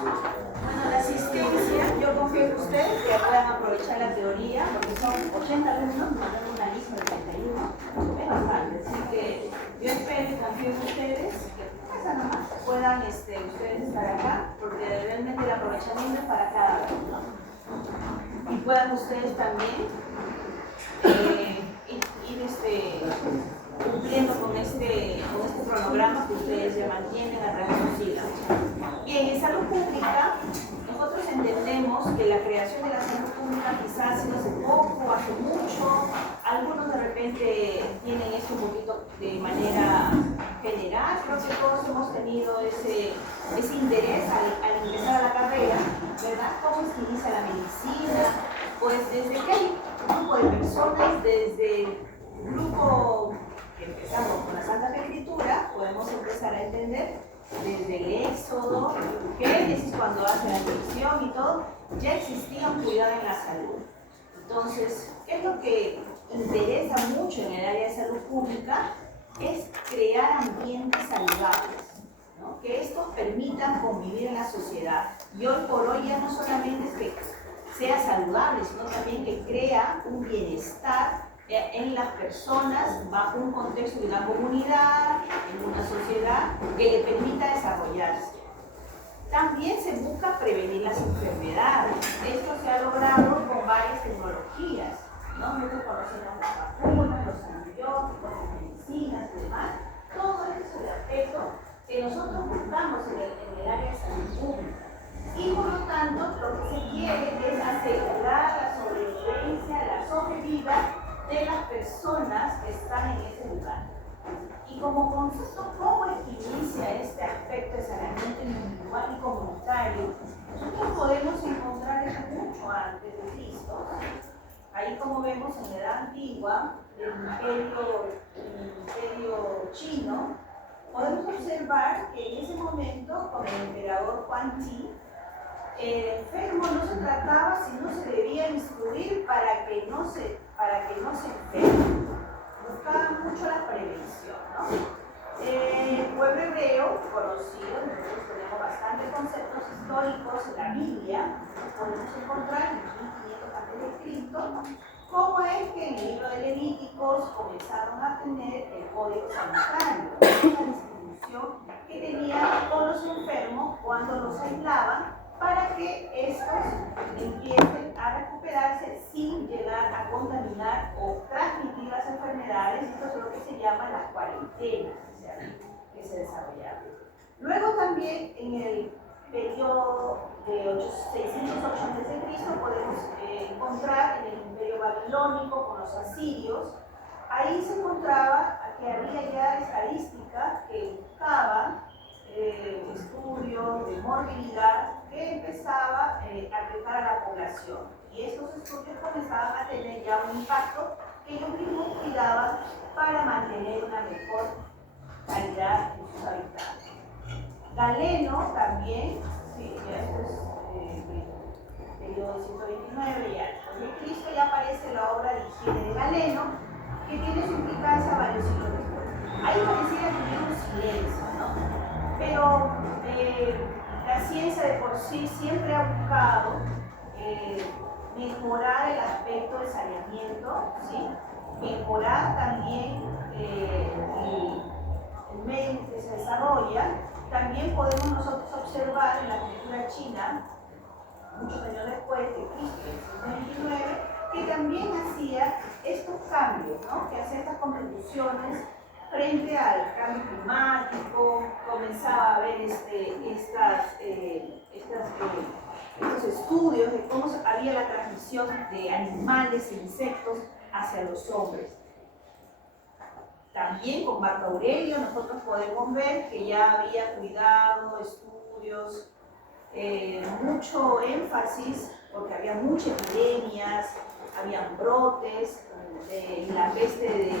Bueno, la asistencia, yo confío en ustedes que puedan aprovechar la teoría, porque son 80 alumnos, mandan una lista de 31, es bastante, así que yo espero y confío en ustedes que pasa nomás, puedan ustedes estar acá, porque realmente el aprovechamiento es para cada uno, ¿no? Y puedan ustedes también ir cumpliendo con este cronograma que ustedes ya mantienen a través de SIGA. Bien, en salud pública, nosotros entendemos que la creación de la salud pública quizás ha sido hace poco, hace mucho, algunos de repente tienen esto un poquito de manera general, creo que todos hemos tenido ese interés al ingresar a la carrera, ¿verdad? ¿Cómo se inicia la medicina? Pues desde que hay un grupo de personas, desde el grupo que empezamos con la Santa Escritura, podemos empezar a entender desde el Éxodo, Génesis, cuando hace la creación y todo, ya existía un cuidado en la salud. Entonces, ¿qué es lo que interesa mucho en el área de salud pública? Es crear ambientes saludables, ¿no? Que estos permitan convivir en la sociedad. Y hoy por hoy ya no solamente es que sea saludable, sino también que crea un bienestar en las personas bajo un contexto de una comunidad, en una sociedad que le permita desarrollarse. También se busca prevenir las enfermedades. Esto se ha logrado con varias tecnologías, ¿no? Muchos conocemos las vacunas, los antibióticos, las medicinas y demás. Todo eso es el aspecto que nosotros buscamos en el área de salud pública. Y por lo tanto, lo que se quiere es asegurar la sobrevivencia, la sobrevida de las personas que están en ese lugar. Y como concepto, ¿cómo es que inicia este aspecto de saneamiento individual y comunitario? Nosotros podemos encontrar eso mucho antes de Cristo. Ahí, como vemos en la Edad Antigua, el imperio chino, podemos observar que en ese momento, con el emperador Huang Ti, el enfermo no se trataba, sino se debía instruir para que no se enferme. Buscaba mucho la prevención, ¿no? El pueblo hebreo, conocido, nosotros tenemos bastantes conceptos históricos en la Biblia, podemos encontrar en 1500 a.C., cómo es que en el libro de Levíticos comenzaron a tener el código sanitario, la distribución que tenían con los enfermos cuando los aislaban, para que estos empiecen a recuperarse sin llegar a contaminar o transmitir las enfermedades. Esto es lo que se llama las cuarentenas que se desarrollaron. Luego también en el periodo de 608 a.C. podemos encontrar en el imperio babilónico con los asirios. Ahí se encontraba que había ya estadísticas que buscaban estudios de morbilidad que empezaba a afectar a la población. Y estos estudios comenzaban a tener ya un impacto que ellos mismos cuidaban para mantener una mejor calidad en sus habitantes. Galeno también, sí, ya esto es periodo 129 ya después de Cristo, ya aparece la obra de higiene de Galeno, que tiene su implicancia varios siglos después. Ahí parecía tener un silencio, ¿no? Pero la ciencia de por sí siempre ha buscado mejorar el aspecto de saneamiento, ¿sí? Mejorar también el medio en que se desarrolla. También podemos nosotros observar en la cultura china, muchos años después de Cristo, en el 129, que también hacía estos cambios, ¿no? Que hacía estas contribuciones frente al cambio climático, comenzaba a haber estos estudios de cómo había la transmisión de animales e insectos hacia los hombres. También con Marco Aurelio nosotros podemos ver que ya había cuidado, estudios, mucho énfasis, porque había muchas epidemias, habían brotes, la peste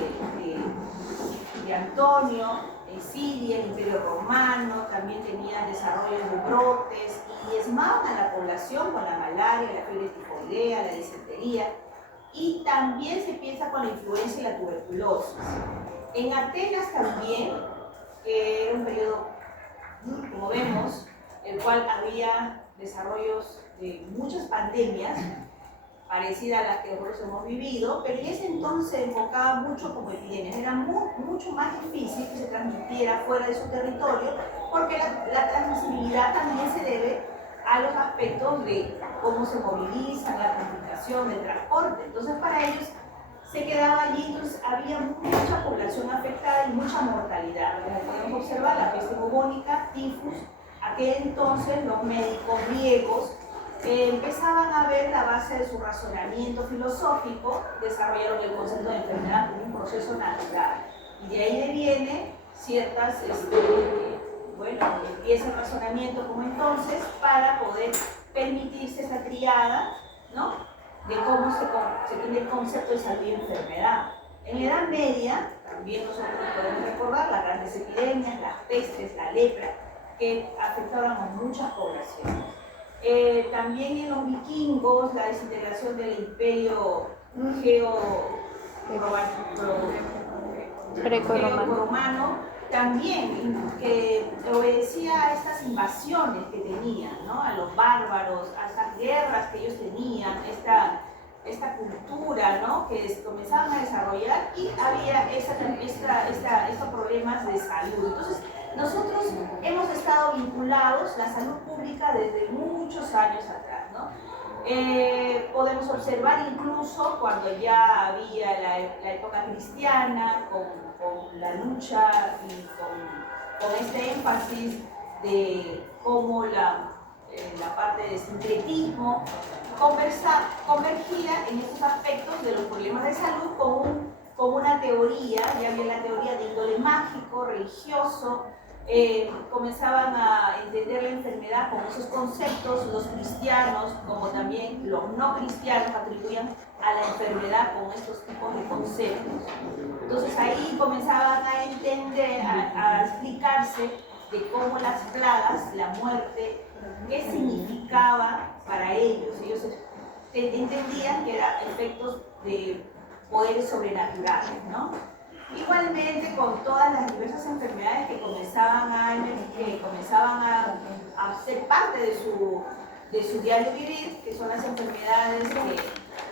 de Antonio, en Siria, el Imperio Romano, también tenía desarrollo de brotes y diezmaban a la población con la malaria, la fiebre tifoidea, la disentería, y también se piensa con la influenza y la tuberculosis. En Atenas también, era un periodo, como vemos, el cual había desarrollos de muchas pandemias parecidas a las que nosotros hemos vivido, pero en ese entonces se enfocaba mucho como epidemias. Era mucho más difícil que se transmitiera fuera de su territorio, porque la transmisibilidad también se debe a los aspectos de cómo se movilizan, la comunicación, el transporte. Entonces para ellos se quedaba allí, entonces había mucha población afectada y mucha mortalidad. Como podemos observar, la peste bubónica, tifus, aquel entonces los médicos griegos empezaban a ver la base de su razonamiento filosófico, desarrollaron el concepto de enfermedad como un proceso natural. Y de ahí viene ciertas, empieza el razonamiento como entonces para poder permitirse esa triada, ¿no?, de cómo se tiene el concepto de salud y enfermedad. En la Edad Media, también nosotros podemos recordar las grandes epidemias, las pestes, la lepra, que afectaban a muchas poblaciones. También en los vikingos, la desintegración del imperio greco-romano, también que obedecía a estas invasiones que tenían, ¿no?, a los bárbaros, a estas guerras que ellos tenían, esta cultura, ¿no?, que comenzaban a desarrollar, y había estos problemas de salud. Entonces, nosotros hemos estado vinculados a la salud pública desde muchos años atrás, ¿no? Podemos observar incluso cuando ya había la época cristiana, con la lucha y con este énfasis de cómo la parte de sincretismo convergía en estos aspectos de los problemas de salud con una teoría. Ya había la teoría de índole mágico, religioso. Comenzaban a entender la enfermedad con esos conceptos. Los cristianos, como también los no cristianos, atribuían a la enfermedad con estos tipos de conceptos. Entonces ahí comenzaban a entender, a explicarse de cómo las plagas, la muerte, qué significaba para ellos. Ellos entendían que eran efectos de poderes sobrenaturales, ¿no? Igualmente con todas las diversas enfermedades que comenzaban a ser parte de su diario vivir, que son las enfermedades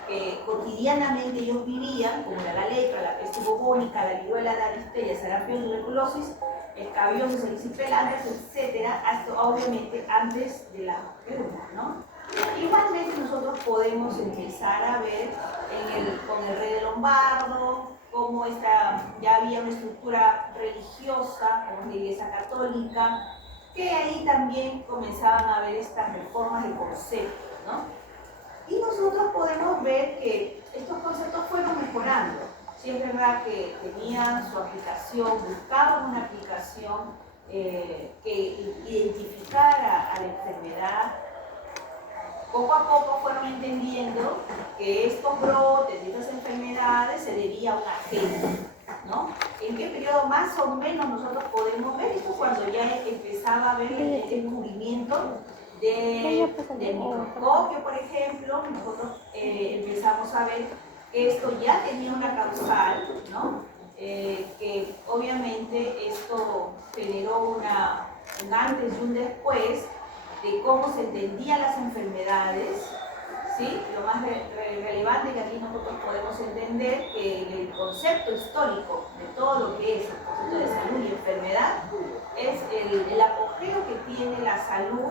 que cotidianamente ellos vivían, como la lepra, la peste bubónica, la viruela, la difteria, sarampión, tuberculosis, escabiosis, erisipelares, etcétera, hasta obviamente antes de la vacuna, ¿no? Igualmente nosotros podemos empezar a ver con el rey de Lombardo, cómo ya había una estructura religiosa, como la Iglesia Católica, que ahí también comenzaban a ver estas reformas de conceptos, ¿no? Y nosotros podemos ver que estos conceptos fueron mejorando. Sí, es verdad que tenían su aplicación, buscaban una aplicación que identificara a la enfermedad. Poco a poco fueron entendiendo que estos brotes de estas enfermedades se debía a un agente, ¿no? ¿En qué periodo más o menos nosotros podemos ver esto? Cuando ya empezaba a ver el descubrimiento del microscopio, por ejemplo, nosotros empezamos a ver que esto ya tenía una causal, ¿no? Que obviamente esto generó un antes y un después de cómo se entendían las enfermedades, ¿sí? Lo más relevante que aquí nosotros podemos entender que el concepto histórico de todo lo que es el concepto de salud y enfermedad es el apogeo que tiene la salud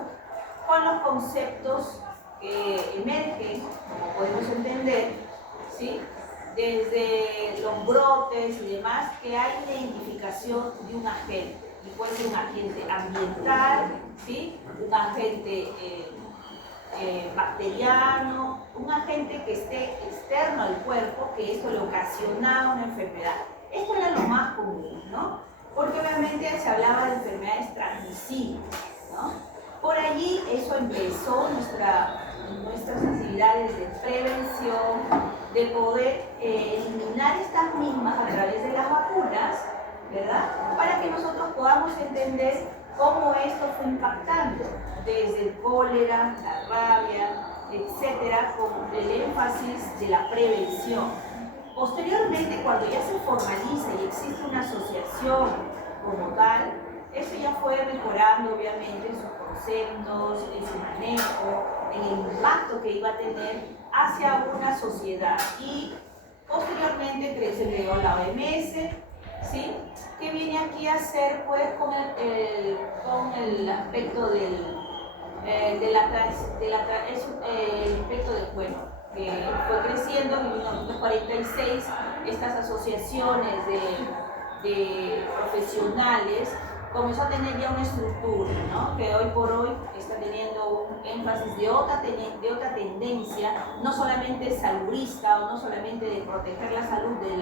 con los conceptos que emergen, como podemos entender, ¿sí?, desde los brotes y demás, que hay una identificación de un agente. Y puede ser un agente ambiental, ¿sí?, un agente bacteriano, un agente que esté externo al cuerpo, que esto le ocasionaba una enfermedad. Esto era lo más común, ¿no? Porque obviamente se hablaba de enfermedades transmisibles, ¿no? Por allí eso empezó nuestras actividades de prevención, de poder eliminar estas mismas a través de las vacunas, ¿verdad? Para que nosotros podamos entender cómo esto fue impactando desde el cólera, la rabia, etcétera, con el énfasis de la prevención. Posteriormente, cuando ya se formaliza y existe una asociación como tal, Eso ya fue mejorando obviamente en sus conceptos, en su manejo, en el impacto que iba a tener hacia una sociedad. Y posteriormente se creó la OMS, ¿sí? Que viene aquí a hacer pues con el aspecto del el aspecto del bueno, que fue creciendo en 1946 estas asociaciones de profesionales comenzó a tener ya una estructura, ¿no? Que hoy por hoy está teniendo un énfasis de otra tendencia, no solamente saludista o no solamente de proteger la salud de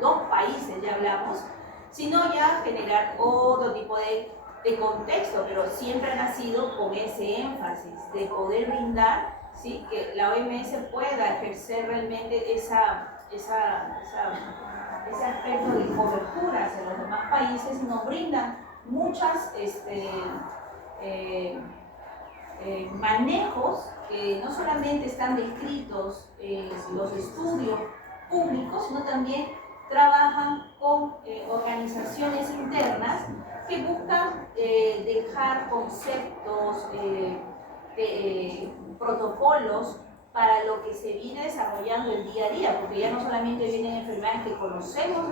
los países, ya hablamos, sino ya generar otro tipo de contexto, pero siempre ha nacido con ese énfasis de poder brindar, ¿sí? Que la OMS pueda ejercer realmente ese aspecto de cobertura hacia los demás países y nos brindan muchas manejos que no solamente están descritos en los estudios públicos, sino también trabajan con organizaciones internas que buscan dejar conceptos, protocolos para lo que se viene desarrollando el día a día, porque ya no solamente vienen enfermedades que conocemos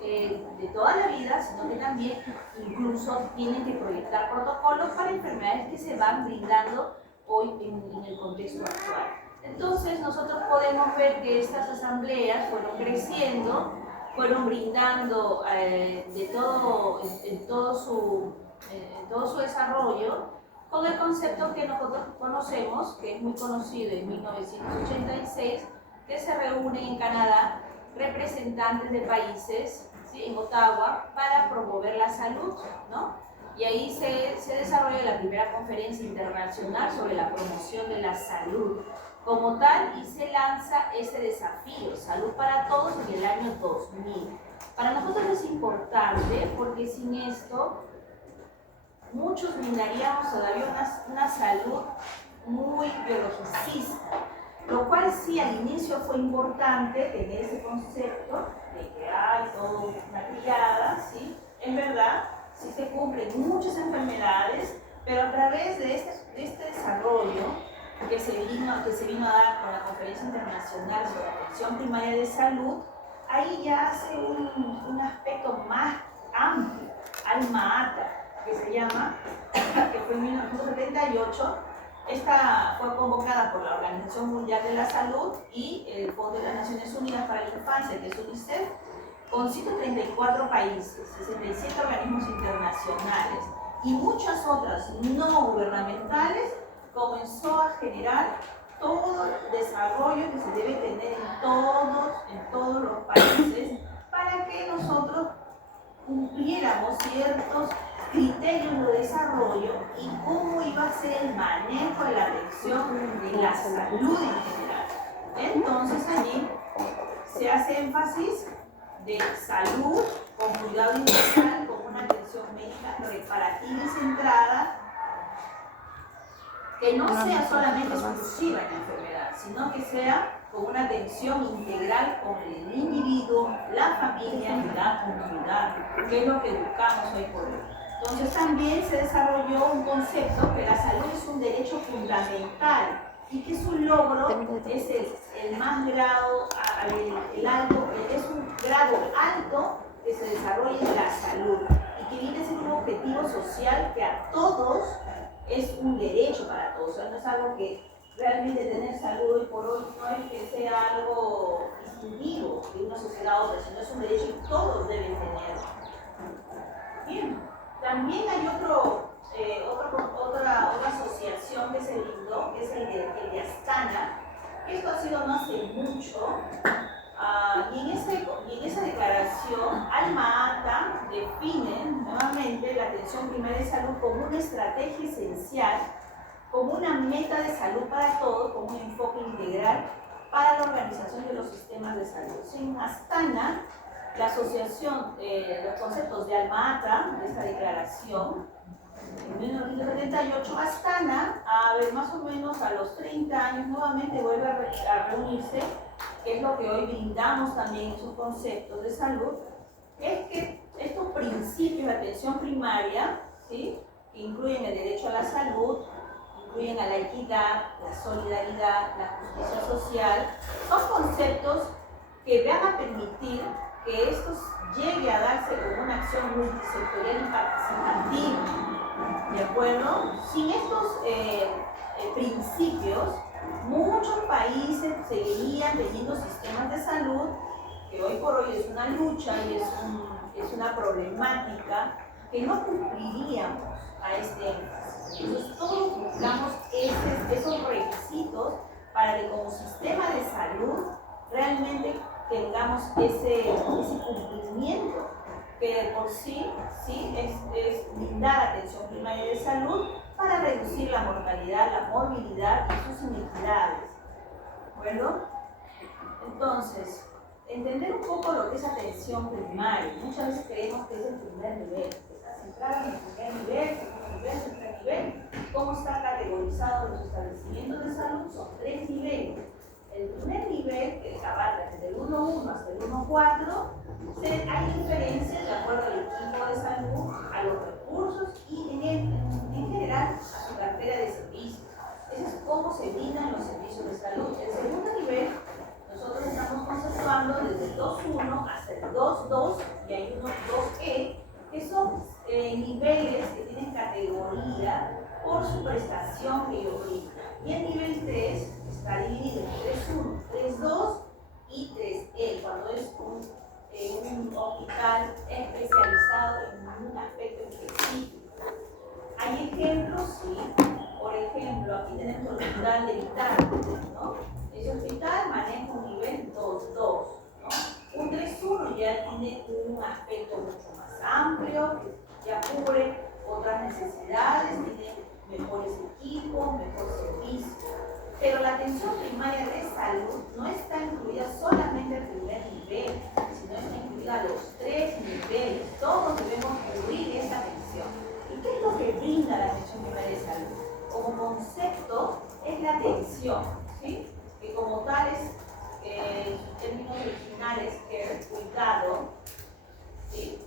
de toda la vida, sino que también incluso tienen que proyectar protocolos para enfermedades que se van brindando hoy en el contexto actual. Entonces nosotros podemos ver que estas asambleas fueron creciendo, fueron brindando en todo su desarrollo con el concepto que nosotros conocemos, que es muy conocido en 1986, que se reúnen en Canadá representantes de países, ¿sí? En Ottawa, para promover la salud, ¿no? Y ahí se desarrolla la primera conferencia internacional sobre la promoción de la salud como tal, y se lanza ese desafío, Salud para Todos, en el año 2000. Para nosotros es importante porque sin esto muchos brindaríamos todavía una salud muy biologicista, lo cual sí al inicio fue importante tener ese concepto de que hay toda una triada, ¿sí? En verdad, sí se cumplen muchas enfermedades, pero a través de este desarrollo que se vino a dar con la Conferencia Internacional sobre Atención Primaria de Salud, ahí ya hace un aspecto más amplio, Alma Ata, que se llama, que fue en 1978. Esta fue convocada por la Organización Mundial de la Salud y el Fondo de las Naciones Unidas para la Infancia, que es UNICEF, con 134 países, 67 organismos internacionales y muchas otras no gubernamentales, comenzó a generar todo el desarrollo que se debe tener en todos los países para que nosotros cumpliéramos ciertos criterios de desarrollo y cómo iba a ser el manejo de la atención de la salud en general. Entonces allí se hace énfasis de salud con cuidado integral, con una atención médica reparativa y centrada, que no sea solamente exclusiva en la enfermedad, sino que sea con una atención integral con el individuo, la familia y la comunidad, que es lo que buscamos hoy por hoy. Entonces también se desarrolló un concepto que la salud es un derecho fundamental y que su logro es el más grado, es un grado alto que se desarrolla en la salud y que viene a ser un objetivo social que a todos es un derecho para todos. O sea, no es algo que realmente tener salud hoy por hoy no es que sea algo distintivo de una sociedad a otra, sino es un derecho que todos deben tener. Bien, también hay otra asociación que se brindó, que es el de Astana, que esto ha sido no hace mucho, y en esa declaración, Alma Ata define nuevamente la atención primaria de salud como una estrategia esencial, como una meta de salud para todos, como un enfoque integral para la organización de los sistemas de salud. En Astana, la asociación, los conceptos de Alma Ata, de esta declaración, en 1978, Astana, más o menos a los 30 años, nuevamente vuelve a reunirse, que es lo que hoy brindamos también en sus conceptos de salud, es que estos principios de atención primaria, ¿sí?, que incluyen el derecho a la salud, incluyen a la equidad, la solidaridad, la justicia social, son conceptos que van a permitir que esto llegue a darse como una acción multisectorial y participativa, ¿de acuerdo? Sin estos principios, muchos países seguirían teniendo sistemas de salud que hoy por hoy es una lucha y es una problemática que no cumpliríamos a este énfasis. Entonces todos buscamos esos requisitos para que como sistema de salud realmente tengamos ese cumplimiento que de por sí, es brindar atención primaria de salud para reducir la mortalidad, la morbilidad y sus inequidades. ¿Bueno? Entonces, entender un poco lo que es atención primaria. Muchas veces creemos que es el primer nivel, que está centrado en el primer nivel, segundo nivel, tercer nivel. ¿Cómo está categorizado los establecimientos de salud? Son 3 niveles. El primer nivel, que abarca desde el 1.1 hasta el 1.4, hay diferencias de acuerdo al equipo de salud, a los recursos y en general a su cartera de servicios. Eso es cómo se brindan los servicios de salud. El segundo nivel, nosotros estamos conceptuando desde el 2.1 hasta el 2.2 y hay unos 2E, que son niveles que tienen categoría por su prestación que ellos brindan. Y el nivel 3 está dividido en 3.1, 3.2 y 3E, cuando es un hospital especializado en un aspecto específico. Hay ejemplos, sí. Por ejemplo, aquí tenemos el hospital de Vitacura, ¿no? Ese hospital maneja un nivel 2.2, ¿no? Un 3.1 ya tiene un aspecto mucho más amplio, que ya cubre otras necesidades, tiene mejores equipos, mejor servicio. Pero la atención primaria de salud no está incluida solamente el primer nivel, sino está incluida los 3 niveles. Todos debemos cubrir esa atención. ¿Y qué es lo que brinda la atención primaria de salud? Como concepto es la atención, ¿sí?, que como tal es, en términos originales, es cuidado, ¿sí?,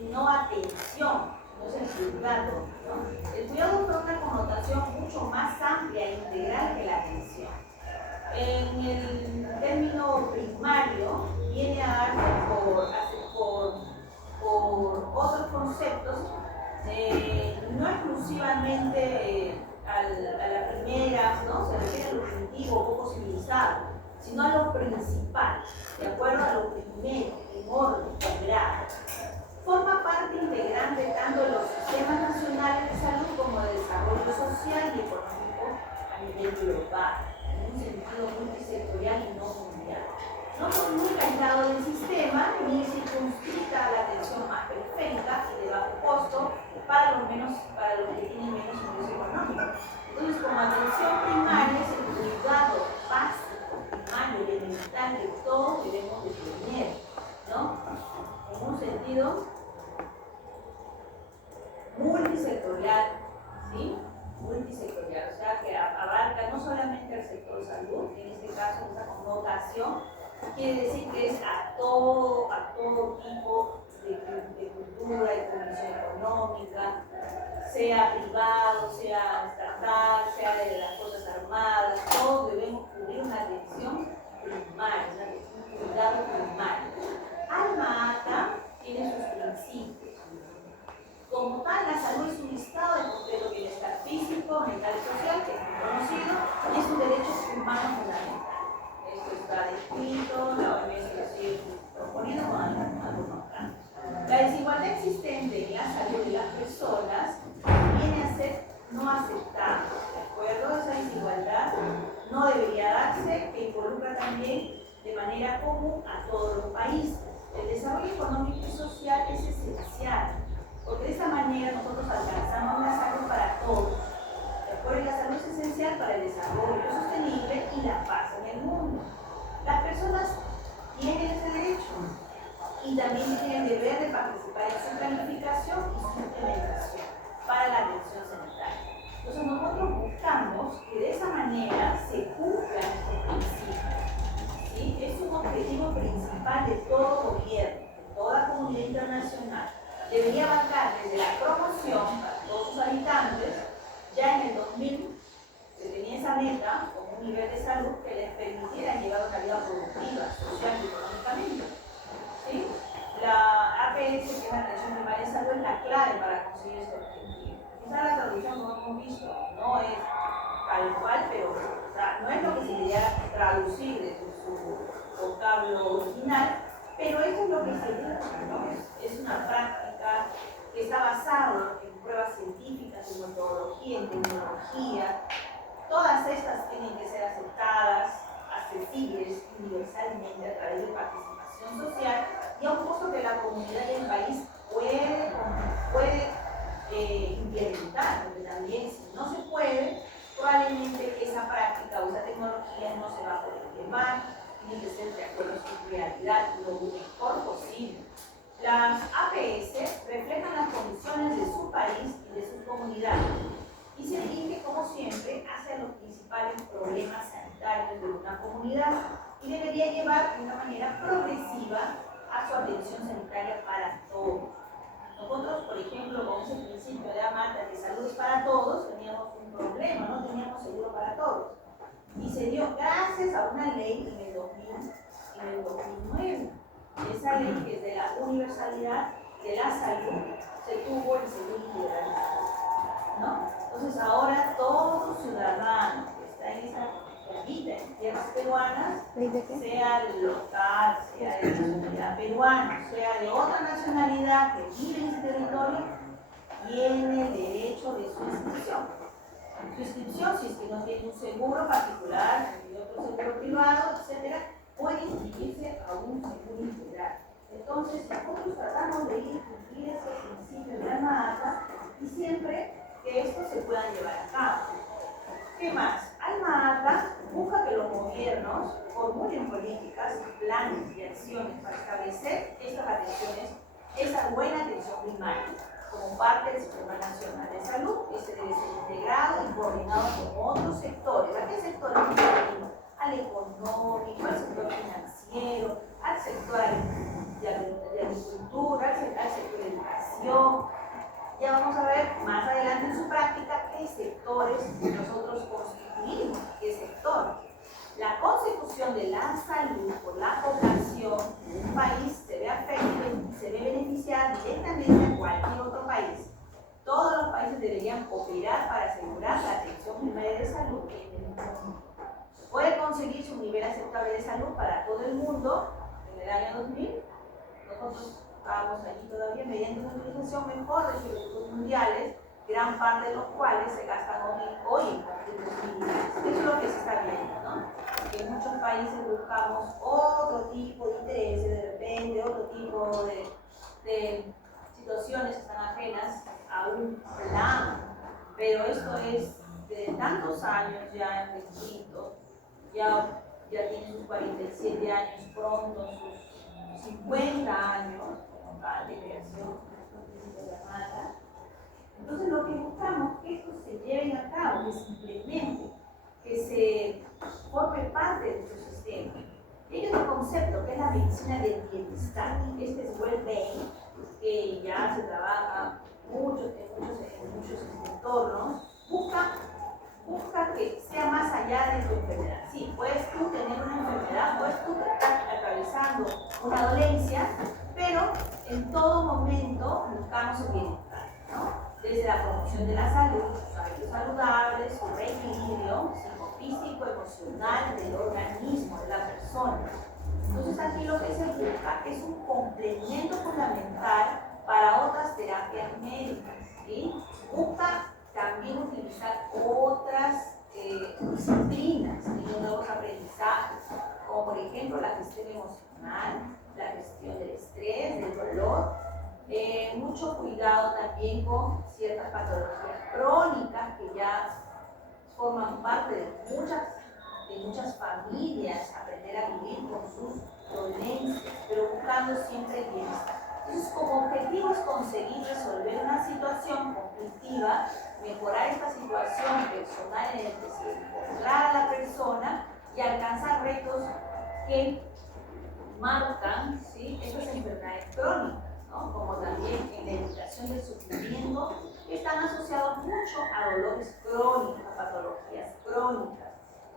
y no atención. No es el cuidado, ¿no? El cuidado tiene una connotación mucho más amplia e integral que la atención. En el término primario viene a darse por otros conceptos, no exclusivamente a la primera, ¿no?, se refiere a lo primitivo, poco civilizado, sino a lo principal, de acuerdo a lo primero, en orden, en grado. Forma parte integrante tanto de los sistemas nacionales de salud como de desarrollo social y económico a nivel global, en un sentido multisectorial y no mundial. No son nunca aislados del sistema ni circunscrita a la atención más periférica y de bajo costo para los que tienen menos ingreso económico. Entonces, como atención primaria es el cuidado básico, primario, elemental que todos debemos de tener, ¿no? En un sentido multisectorial, ¿sí? Multisectorial, o sea que abarca no solamente el sector salud, en este caso esa connotación quiere decir que es a todo tipo de cultura, de condición económica, sea privado, sea estatal, sea de las Fuerzas Armadas, todos debemos cubrir una atención primaria, un cuidado primario. Alma Ata tiene sus principios. Como tal, la salud es un estado de completo bienestar físico, mental y social, que es muy conocido, y es un derecho humano fundamental. Esto está descrito, la OMS lo sigue proponiendo con algunos cambios. La desigualdad existente en la salud de las personas viene a ser no aceptable, ¿de acuerdo? Esa desigualdad no debería darse, que involucra también de manera común a todos los países. El desarrollo económico y social es esencial, porque de esta manera nosotros alcanzamos la salud para todos. ¿De acuerdo? La salud es esencial para el desarrollo sostenible y la paz en el mundo. Las personas tienen ese derecho y también tienen el deber de participar en su planificación y su implementación para la atención sanitaria. Entonces nosotros buscamos que de esa manera se cumplan estos principios, ¿sí? Es un objetivo principal de todo gobierno, de toda comunidad internacional, planeta con un nivel de salud que les permitiera llevar una vida productiva, social y económicamente. ¿Sí? La APS, que es la atención primaria de salud, es la clave para conseguir este objetivo. Quizá la traducción, como hemos visto, no es tal cual, pero o sea, no es lo que se debería traducir desde su vocablo original, pero eso es lo que se debe, ¿no? Es una práctica que está basada en pruebas científicas, en metodología, en tecnología. Todas estas tienen que ser aceptadas, accesibles universalmente a través de participación social y a un costo que la comunidad y el país puede implementar, porque también si no se puede, probablemente esa práctica o esa tecnología no se va a poder llevar, tiene que ser de acuerdo a su realidad lo mejor posible. Las APS reflejan las condiciones de su país y de su comunidad y se dirige, como siempre, hacia los principales problemas sanitarios de una comunidad y debería llevar de una manera progresiva a su atención sanitaria para todos. Nosotros, por ejemplo, con ese principio de Amata, de salud es para todos, teníamos un problema, no teníamos seguro para todos. Y se dio gracias a una ley en el 2009. Esa ley, que es de la universalidad de la salud, se tuvo el seguro integral, ¿no? Entonces ahora todo ciudadano que está en esa, que habita en tierras peruanas, sea local, sea de nacionalidad peruana, sea de otra nacionalidad que vive en ese territorio, tiene derecho de su inscripción. Su inscripción, si es que no tiene un seguro particular, ni otro seguro privado, etc., puede inscribirse a un seguro integral. Entonces, nosotros tratamos de ir a cumplir ese principio de Alma-Ata y siempre que esto se pueda llevar a cabo. ¿Qué más? Alma-Ata busca que los gobiernos formulen políticas, planes y acciones para establecer estas atenciones, esa buena atención primaria, como parte del Sistema Nacional de Salud. Este debe ser integrado y coordinado con otros sectores. ¿A qué sectores nos referimos? Al económico, al sector financiero, al sector de agricultura, al sector de educación. Ya vamos a ver más adelante en su práctica qué sectores nosotros constituimos, qué sector. La consecución de la salud por la población de un país se ve beneficiada directamente a cualquier otro país. Todos los países deberían cooperar para asegurar la atención primaria de salud en el mundo. Puede conseguirse un nivel aceptable de salud para todo el mundo en el año 2000. Nosotros estábamos allí todavía mediante una utilización mejor de los recursos mundiales, gran parte de los cuales se gastan hoy en combustibles. Eso es lo que se está viendo, ¿no? Que en muchos países buscamos otro tipo de intereses, de repente, otro tipo de situaciones que están ajenas a un plan. Pero esto es de tantos años ya escrito, ya tiene sus 47 años pronto, sus 50 años de creación de la mata. Entonces lo que buscamos es que esto se lleven a cabo, que se implemente, que se forme parte de nuestro sistema. Y hay otro concepto que es la medicina del bienestar. Este es well-being, que ya se trabaja en muchos entornos. Busca que sea más allá de tu enfermedad. Sí, puedes tú tener una enfermedad, puedes tú estar atravesando una dolencia, pero en todo momento buscamos el bienestar, ¿no? Desde la promoción de la salud, sus hábitos saludables, su reequilibrio psicofísico, emocional del organismo, de la persona. Entonces aquí lo que se busca es un complemento fundamental para otras terapias médicas, ¿sí? Busca también utilizar otras disciplinas y nuevos aprendizajes, como por ejemplo la gestión emocional, la gestión del estrés, del dolor, mucho cuidado también con ciertas patologías crónicas que ya forman parte de muchas familias, aprender a vivir con sus dolencias, pero buscando siempre el bienestar. Entonces, como objetivo es conseguir resolver una situación conflictiva, mejorar esta situación personal en la que se encontrara la persona y alcanzar retos que marcan, ¿sí?, estas enfermedades crónicas, ¿no? Como también en la evitación del sufrimiento, que están asociados mucho a dolores crónicos, a patologías crónicas.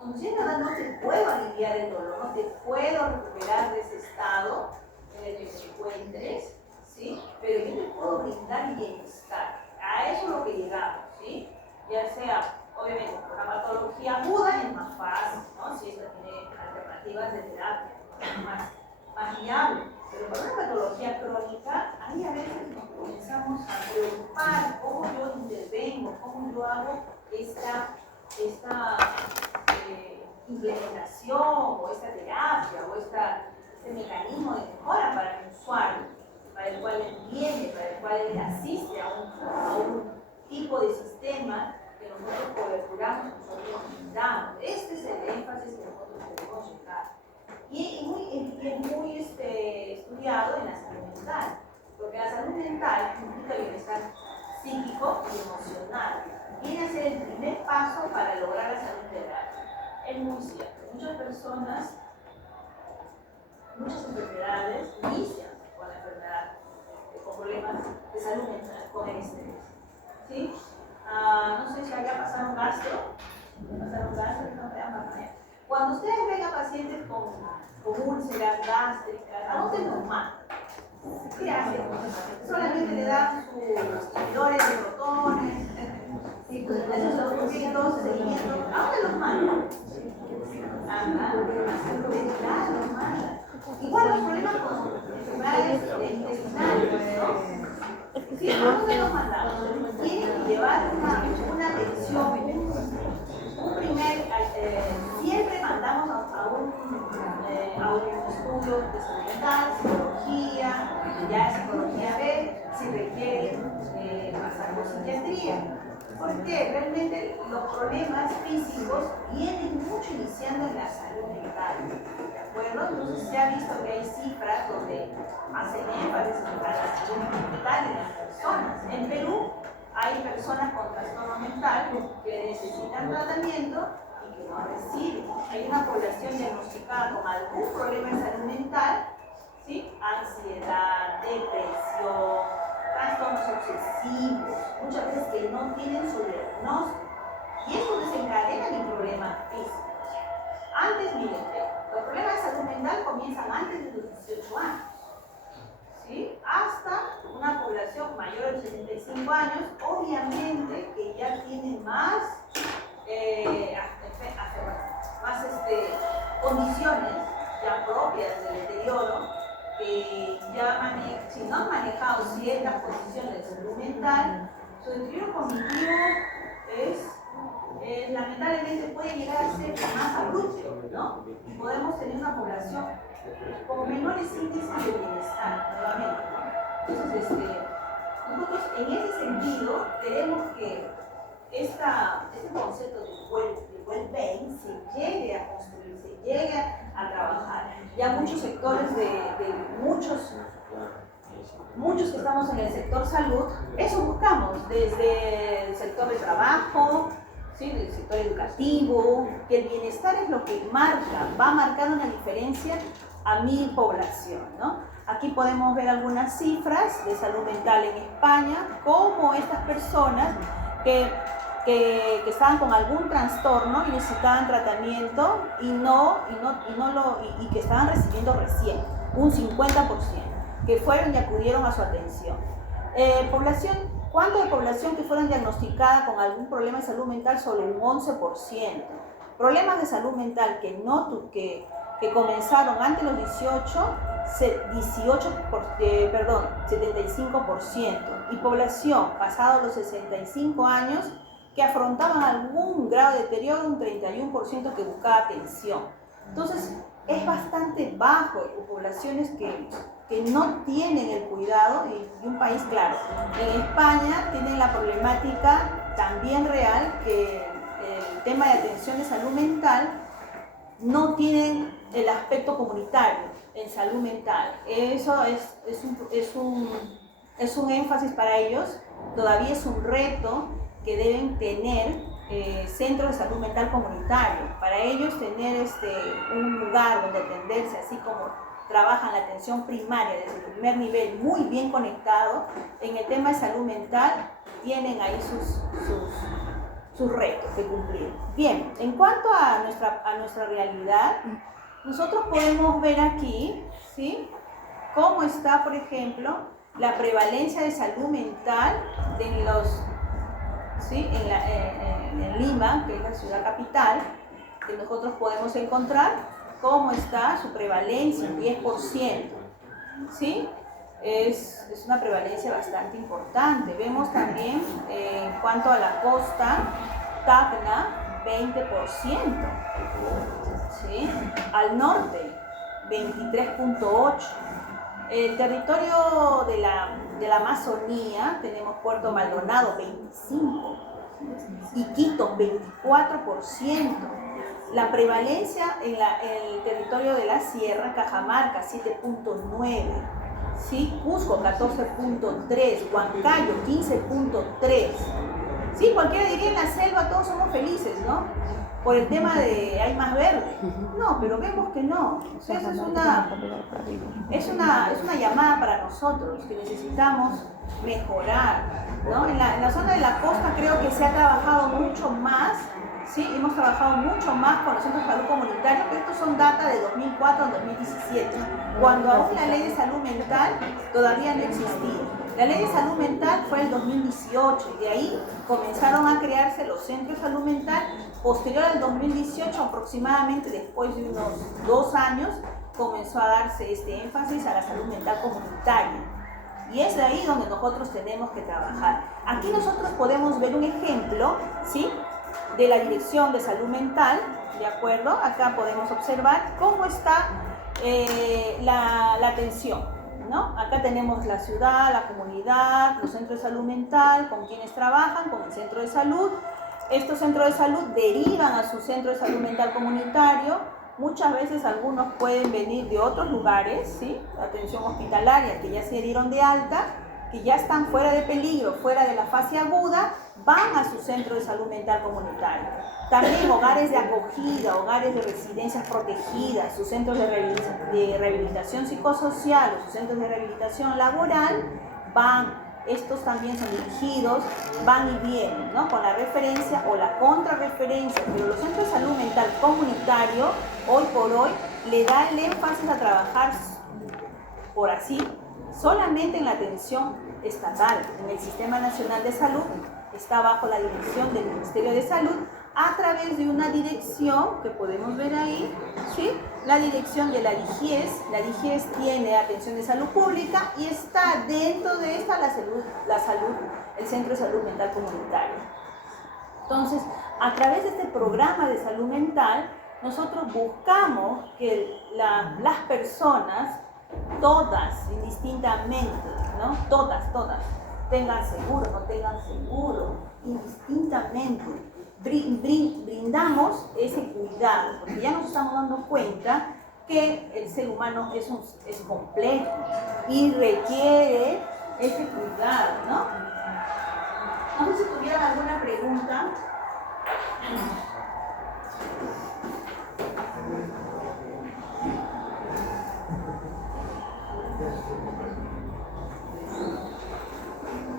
Cuando llega la edad no te puedo aliviar el dolor, no te puedo recuperar de ese estado en el que te encuentres, ¿sí? Pero yo te puedo brindar bienestar. A eso es lo que llegamos, ¿sí? Ya sea, obviamente, por la patología aguda es más fácil, ¿no? Si esta tiene alternativas de terapia, más viable. Pero para una patología crónica, ahí a veces nos comenzamos a preocupar cómo yo intervengo, cómo yo hago esta implementación o esta terapia o este mecanismo de mejora para el usuario, para el cual él viene, para el cual él asiste a un tipo de sistema que nosotros coberturamos, nosotros brindamos. Este es el énfasis que nosotros queremos llegar. Y es muy estudiado en la salud mental, porque la salud mental implica bienestar psíquico y emocional. Viene a ser el primer paso para lograr la salud integral. Es muy cierto. Muchas personas, muchas enfermedades inician con la enfermedad, con problemas de salud mental, con el estrés. ¿Sí? No sé si acá pasaron gastro. Cuando ustedes ven a pacientes con úlceras gástricas, ¿a dónde los mandan? ¿Qué hacen? Solamente le dan sus inhibidores de protones, esos son los seguimientos. ¿A dónde los mandan? A los mandan. Igual los problemas con enfermedades intestinales, ¿no? Sí, ¿a dónde los mandamos? Tienen que llevar una atención, siempre mandamos a un estudio de salud mental, psicología, ya psicología B, si requiere pasar por psiquiatría. Porque realmente los problemas físicos vienen mucho iniciando en la salud mental. ¿De acuerdo? Entonces se ha visto que hay cifras donde hacen énfasis a la salud mental de las personas. En Perú hay personas con trastorno mental que necesitan tratamiento y que no reciben. Hay una población diagnosticada con algún problema de salud mental, ¿sí? Ansiedad, depresión, trastornos obsesivos, muchas veces que no tienen su diagnóstico. Y eso desencadena mi problema físico. Antes, miren, los problemas de salud mental comienzan antes de los 18 años. ¿Sí? Hasta una población mayor de 65 años, obviamente que ya tiene más condiciones ya propias del deterioro, que ya si no han manejado ciertas posiciones de salud mental, su deterioro cognitivo lamentablemente puede llegar a ser más abrupto, ¿no? Y podemos tener una población con menores índices de bienestar, nuevamente, ¿no? Entonces, nosotros en ese sentido queremos que este concepto de well-being se llegue a construir, se llegue a trabajar. Ya muchos sectores muchos que estamos en el sector salud, eso buscamos, desde el sector de trabajo, ¿sí? Del sector educativo, que el bienestar es lo que va marcando una diferencia a mi población, ¿no? Aquí podemos ver algunas cifras de salud mental en España, como estas personas que estaban con algún trastorno y necesitaban tratamiento y que estaban recibiendo recién, un 50%, que fueron y acudieron a su atención. ¿Cuánto de población que fueron diagnosticada con algún problema de salud mental? Solo un 11%. Problemas de salud mental que comenzaron antes de los 75%. Y población pasado los 65 años que afrontaban algún grado de deterioro, un 31% que buscaba atención. Entonces, es bastante bajo en poblaciones que no tienen el cuidado, y un país, claro, en España tienen la problemática también real que el tema de atención de salud mental no tienen el aspecto comunitario en salud mental. Eso es un énfasis para ellos, todavía es un reto que deben tener centros de salud mental comunitario. Para ellos tener un lugar donde atenderse, así como trabajan la atención primaria desde el primer nivel, muy bien conectado en el tema de salud mental, tienen ahí sus retos que cumplir. Bien, en cuanto a nuestra realidad, nosotros podemos ver aquí, ¿sí?, cómo está, por ejemplo, la prevalencia de salud mental en ¿sí?, en Lima, que es la ciudad capital, que nosotros podemos encontrar cómo está su prevalencia, un 10%, ¿sí? Es una prevalencia bastante importante. Vemos también en cuanto a la costa, Tacna, 20%, ¿sí? Al norte, 23.8%. El territorio de la Amazonía, tenemos Puerto Maldonado, 25%, Iquitos, 24%. La prevalencia en el territorio de la Sierra, Cajamarca, 7.9%. ¿Sí? Cusco, 14.3%, Huancayo, 15.3%. Sí, cualquiera diría en la selva todos somos felices, ¿no? Por el tema de hay más verde. No, pero vemos que no. O sea, eso es una llamada para nosotros, que necesitamos mejorar, ¿no? En la zona de la costa creo que se ha trabajado mucho más, ¿sí? Hemos trabajado mucho más con los centros de salud comunitarios, pero estos son data de 2004 al 2017, cuando aún la ley de salud mental todavía no existía. La ley de salud mental fue el 2018 y de ahí comenzaron a crearse los centros de salud mental. Posterior al 2018, aproximadamente después de unos 2 años, comenzó a darse este énfasis a la salud mental comunitaria. Y es de ahí donde nosotros tenemos que trabajar. Aquí nosotros podemos ver un ejemplo, ¿sí?, de la Dirección de Salud Mental, ¿de acuerdo? Acá podemos observar cómo está la atención, ¿no? Acá tenemos la ciudad, la comunidad, los centros de salud mental, con quienes trabajan, con el centro de salud. Estos centros de salud derivan a su centro de salud mental comunitario. Muchas veces algunos pueden venir de otros lugares, ¿sí?, atención hospitalaria, que ya se dieron de alta, que ya están fuera de peligro, fuera de la fase aguda, van a su centro de salud mental comunitario. También hogares de acogida, hogares de residencias protegidas, sus centros de rehabilitación psicosocial o sus centros de rehabilitación laboral, estos también son dirigidos, van y vienen, ¿no?, con la referencia o la contrarreferencia, pero los centros de salud mental comunitario, hoy por hoy, le da el énfasis a trabajar, por así, solamente en la atención estatal, en el Sistema Nacional de Salud, está bajo la dirección del Ministerio de Salud, a través de una dirección que podemos ver ahí, ¿sí?, la dirección de la DIGES. La DIGES tiene atención de salud pública y está dentro de esta el Centro de Salud Mental Comunitario. Entonces, a través de este programa de salud mental, nosotros buscamos que las personas, todas, indistintamente, ¿no?, todas, tengan seguro, no tengan seguro, indistintamente, brindamos ese cuidado, porque ya nos estamos dando cuenta que el ser humano es complejo y requiere ese cuidado, ¿no? No sé si tuvieran alguna pregunta.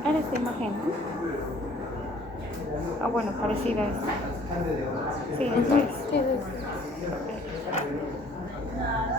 Era esta imagen, ¿no? Ah, bueno, parecida a esta. Sí, eso es. Nada.